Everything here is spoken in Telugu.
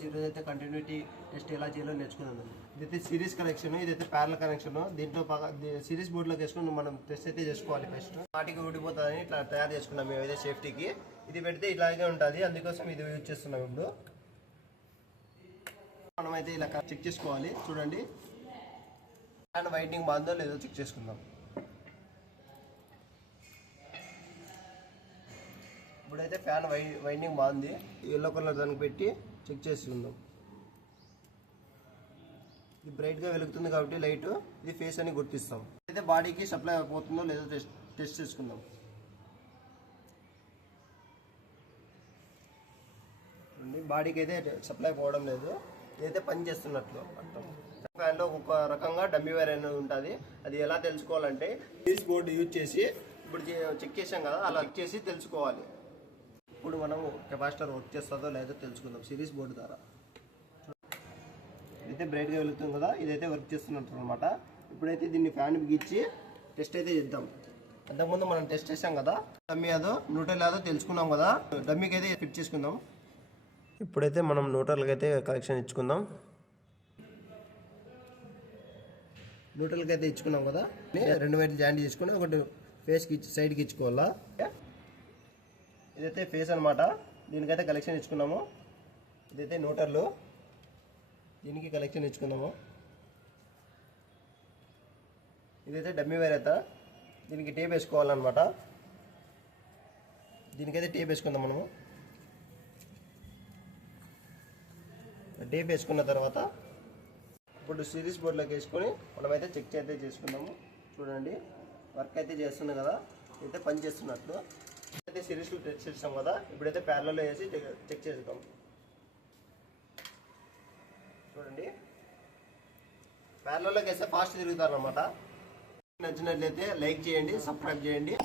ఫ్రెండ్స్, ఈరోజు అయితే కంటిన్యూటీ టెస్ట్ ఎలా చేయాలో నేర్చుకున్నాను. ఇదైతే సిరీస్ కనెక్షన్, ఇదైతే ప్యారల్ కనెక్షన్. దీంట్లో సిరీస్ బోర్డులోకి వేసుకుని మనం టెస్ట్ అయితే చేసుకోవాలి. ఫస్ట్ వాటికి ఊడిపోతుందని ఇట్లా తయారు చేసుకున్నాం మేము అయితే సేఫ్టీకి. ఇది పెడితే ఇలాగే ఉంటుంది, అందుకోసం ఇది యూజ్ చేస్తున్నాం. ఇప్పుడు మనమైతే ఇలా చెక్ చేసుకోవాలి. చూడండి, ఫ్యాన్ వైండింగ్ బాగుందో లేదో చెక్ చేసుకుందాం. ఇప్పుడైతే ఫ్యాన్ వైండింగ్ బాగుంది. ఎల్లో కలర్ దానికి పెట్టి చెక్ చేసుకుందాం. ఇది బ్రైట్గా వెలుగుతుంది కాబట్టి లైట్, ఇది ఫేస్ అని గుర్తిస్తాం. అయితే బాడీకి సప్లై అయిపోతుందో లేదో టెస్ట్ చేసుకుందాం. బాడీకి అయితే సప్లై పోవడం లేదు, ఇదైతే పని చేస్తున్నట్లు అర్థం. ఫ్యాన్లో ఒక రకంగా డమ్మీ వైర్ అనేది ఉంటుంది. అది ఎలా తెలుసుకోవాలంటే సిరీస్ బోర్డు యూజ్ చేసి ఇప్పుడు చెక్ చేసాం కదా, అలా చెక్ చేసి తెలుసుకోవాలి. ఇప్పుడు మనం కెపాసిటర్ వర్క్ చేస్తుందో లేదో తెలుసుకుందాం సిరీస్ బోర్డు ద్వారా. ఇదైతే బ్రైట్గా వెళుతుంది కదా, ఇదైతే వర్క్ చేస్తున్నట్టు అనమాట. ఇప్పుడైతే దీన్ని ఫ్యాన్ బిగించి టెస్ట్ అయితే చేద్దాం. అంతకుముందు మనం టెస్ట్ చేసాం కదా, డమ్మీ అదో న్యూట్రల్ అదో తెలుసుకున్నాం కదా, డమ్మీకి అయితే ఫిట్ చేసుకుందాం. ఇప్పుడైతే మనం న్యూట్రల్కి అయితే కనెక్షన్ ఇచ్చుకుందాం. న్యూట్రల్కి అయితే ఇచ్చుకున్నాం కదా, రెండు వైపులు జాయింట్ చేసుకుని ఒకటి ఫేస్కి సైడ్కి ఇచ్చుకోవాలా. ఇదైతే ఫేస్ అనమాట, దీనికైతే కనెక్షన్ ఇచ్చుకున్నాము. ఇదైతే న్యూట్రల్, దీనికి కనెక్షన్ ఇచ్చుకుందాము. ఇదైతే డమ్మీ వైర్ అయితే దీనికి టేప్ వేసుకోవాలన్నమాట. దీనికైతే టేప్ వేసుకుందాం మనము. టేప్ వేసుకున్న తర్వాత ఇప్పుడు సిరీస్ బోర్డులోకి వేసుకొని మనమైతే చెక్ అయితే చేసుకుందాము. చూడండి, వర్క్ అయితే చేస్తుంది కదా, అయితే పని చేస్తున్నట్లు. అయితే సిరీస్లో టెస్ట్ చేస్తాం కదా, ఇప్పుడైతే ప్యారలలో వేసి చెక్ చేద్దాం. చూడండి, ప్యారలలోకి వేస్తే ఫాస్ట్ తిరుగుతారు అనమాట. నచ్చినట్లయితే లైక్ చేయండి, సబ్స్క్రైబ్ చేయండి.